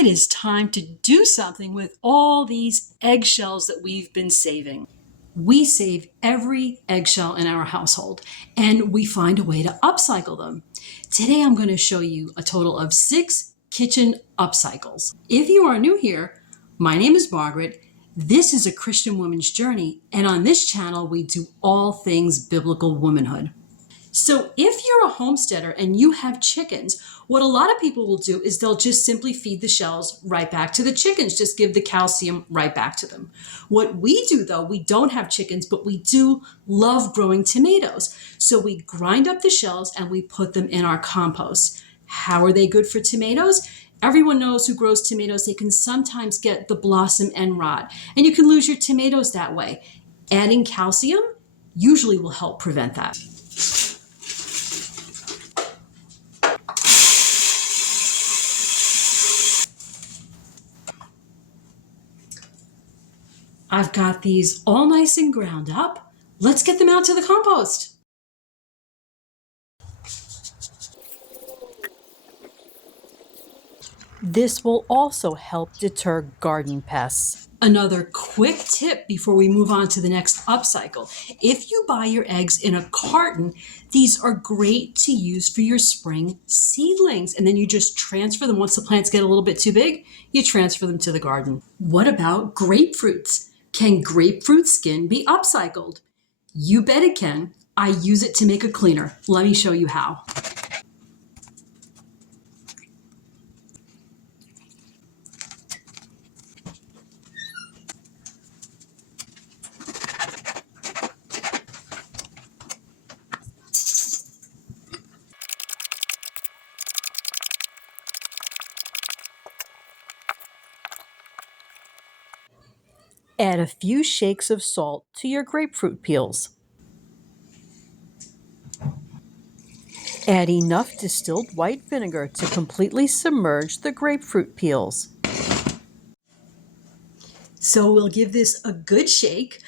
It is time to do something with all these eggshells that we've been saving. We save every eggshell in our household and we find a way to upcycle them. Today I'm going to show you a total of 6 kitchen upcycles. If you are new here, my name is Margaret. This is a Christian woman's journey, and on this channel we do all things biblical womanhood. So if you're a homesteader and you have chickens, what a lot of people will do is they'll just simply feed the shells right back to the chickens, just give the calcium right back to them. What we do though, we don't have chickens, but we do love growing tomatoes. So we grind up the shells and we put them in our compost. How are they good for tomatoes? Everyone knows who grows tomatoes, they can sometimes get the blossom end rot, and you can lose your tomatoes that way. Adding calcium usually will help prevent that. I've got these all nice and ground up. Let's get them out to the compost. This will also help deter garden pests. Another quick tip before we move on to the next upcycle. If you buy your eggs in a carton, these are great to use for your spring seedlings. And then you just transfer them. Once the plants get a little bit too big, you transfer them to the garden. What about grapefruits? Can grapefruit skin be upcycled? You bet it can. I use it to make a cleaner. Let me show you how. Add a few shakes of salt to your grapefruit peels. Add enough distilled white vinegar to completely submerge the grapefruit peels. So we'll give this a good shake.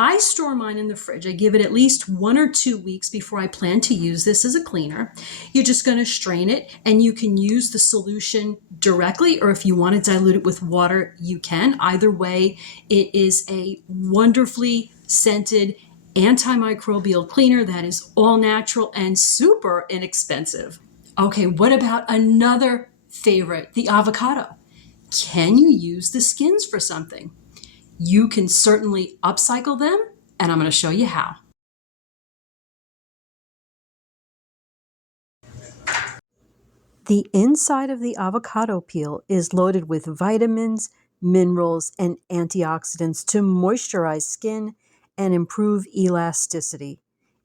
I store mine in the fridge. I give it at least 1 or 2 weeks before I plan to use this as a cleaner. You're just going to strain it, and you can use the solution directly, or if you want to dilute it with water, you can. Either way, it is a wonderfully scented antimicrobial cleaner that is all natural and super inexpensive. Okay, what about another favorite, the avocado? Can you use the skins for something? You can certainly upcycle them, and I'm going to show you how. The inside of the avocado peel is loaded with vitamins, minerals, and antioxidants to moisturize skin and improve elasticity.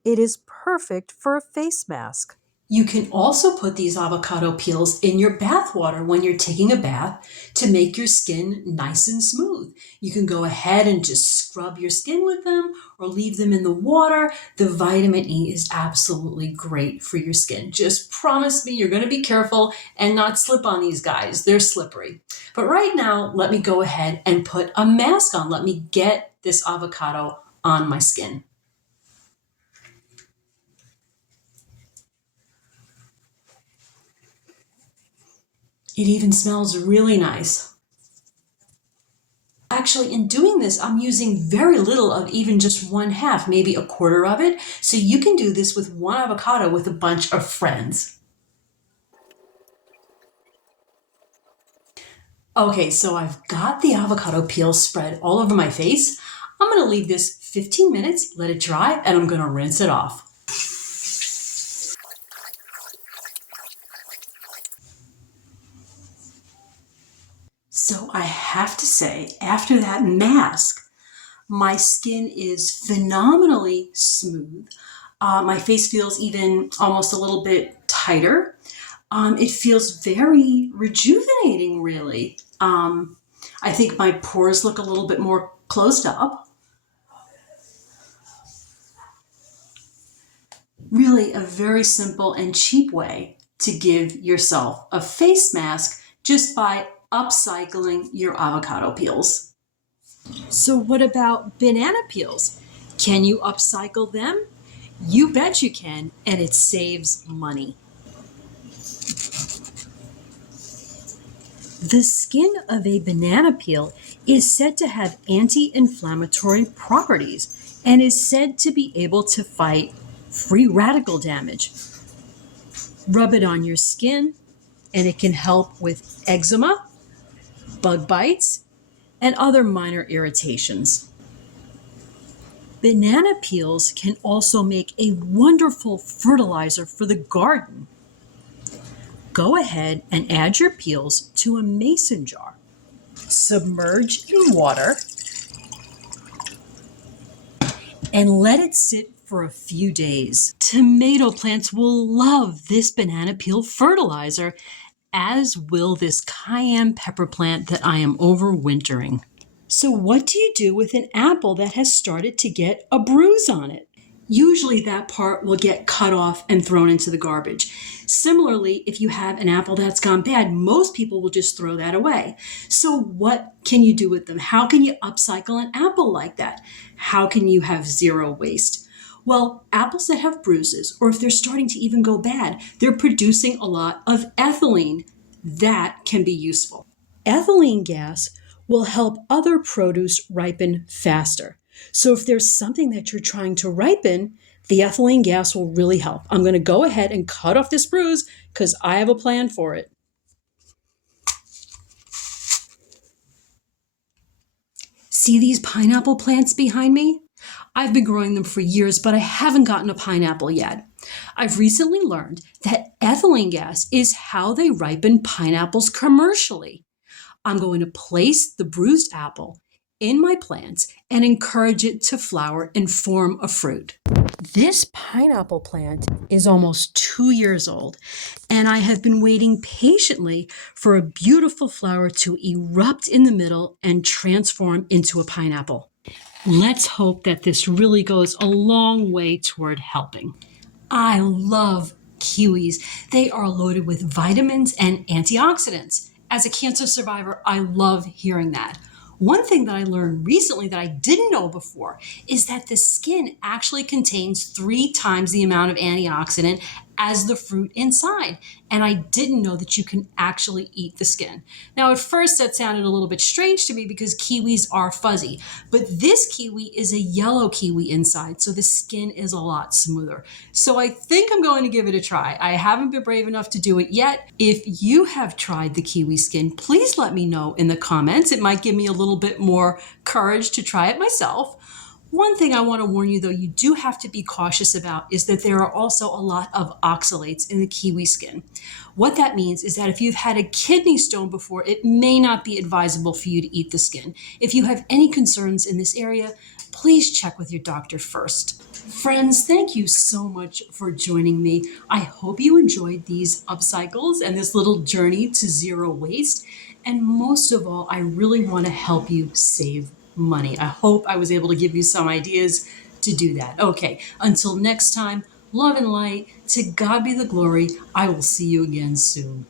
It is perfect for a face mask. You can also put these avocado peels in your bath water when you're taking a bath to make your skin nice and smooth. You can go ahead and just scrub your skin with them or leave them in the water. The vitamin E is absolutely great for your skin. Just promise me you're going to be careful and not slip on these guys. They're slippery. But right now, let me go ahead and put a mask on. Let me get this avocado on my skin. It even smells really nice. Actually, in doing this, I'm using very little of even just 1/2, maybe 1/4 of it. So you can do this with 1 avocado with a bunch of friends. Okay, so I've got the avocado peel spread all over my face. I'm going to leave this 15 minutes, let it dry, and I'm going to rinse it off. So I have to say, after that mask, my skin is phenomenally smooth. My face feels even almost a little bit tighter. It feels very rejuvenating, really. I think my pores look a little bit more closed up. Really a very simple and cheap way to give yourself a face mask just by upcycling your avocado peels. So what about banana peels? Can you upcycle them? You bet you can, and it saves money. The skin of a banana peel is said to have anti-inflammatory properties and is said to be able to fight free radical damage. Rub it on your skin, and it can help with eczema, bug bites, and other minor irritations. Banana peels can also make a wonderful fertilizer for the garden. Go ahead and add your peels to a mason jar. Submerge in water and let it sit for a few days. Tomato plants will love this banana peel fertilizer, as will this cayenne pepper plant that I am overwintering. So what do you do with an apple that has started to get a bruise on it? Usually that part will get cut off and thrown into the garbage. Similarly, if you have an apple that's gone bad, most people will just throw that away. So what can you do with them? How can you upcycle an apple like that? How can you have zero waste? Well, apples that have bruises, or if they're starting to even go bad, they're producing a lot of ethylene. That can be useful. Ethylene gas will help other produce ripen faster. So if there's something that you're trying to ripen, the ethylene gas will really help. I'm going to go ahead and cut off this bruise because I have a plan for it. See these pineapple plants behind me? I've been growing them for years, but I haven't gotten a pineapple yet. I've recently learned that ethylene gas is how they ripen pineapples commercially. I'm going to place the bruised apple in my plants and encourage it to flower and form a fruit. This pineapple plant is almost 2 years old, and I have been waiting patiently for a beautiful flower to erupt in the middle and transform into a pineapple. Let's hope that this really goes a long way toward helping. I love kiwis. They are loaded with vitamins and antioxidants. As a cancer survivor, I love hearing that. One thing that I learned recently that I didn't know before is that the skin actually contains 3 times the amount of antioxidant as the fruit inside. And I didn't know that you can actually eat the skin. Now, at first that sounded a little bit strange to me because kiwis are fuzzy, but this kiwi is a yellow kiwi inside, so the skin is a lot smoother. So I think I'm going to give it a try. I haven't been brave enough to do it yet. If you have tried the kiwi skin, please let me know in the comments. It might give me a little bit more courage to try it myself. One thing I want to warn you, though, you do have to be cautious about is that there are also a lot of oxalates in the kiwi skin. What that means is that if you've had a kidney stone before, it may not be advisable for you to eat the skin. If you have any concerns in this area, please check with your doctor first. Friends, thank you so much for joining me. I hope you enjoyed these upcycles and this little journey to zero waste. And most of all, I really want to help you save money. I hope I was able to give you some ideas to do that. Okay, until next time, love and light. To God be the glory. I will see you again soon.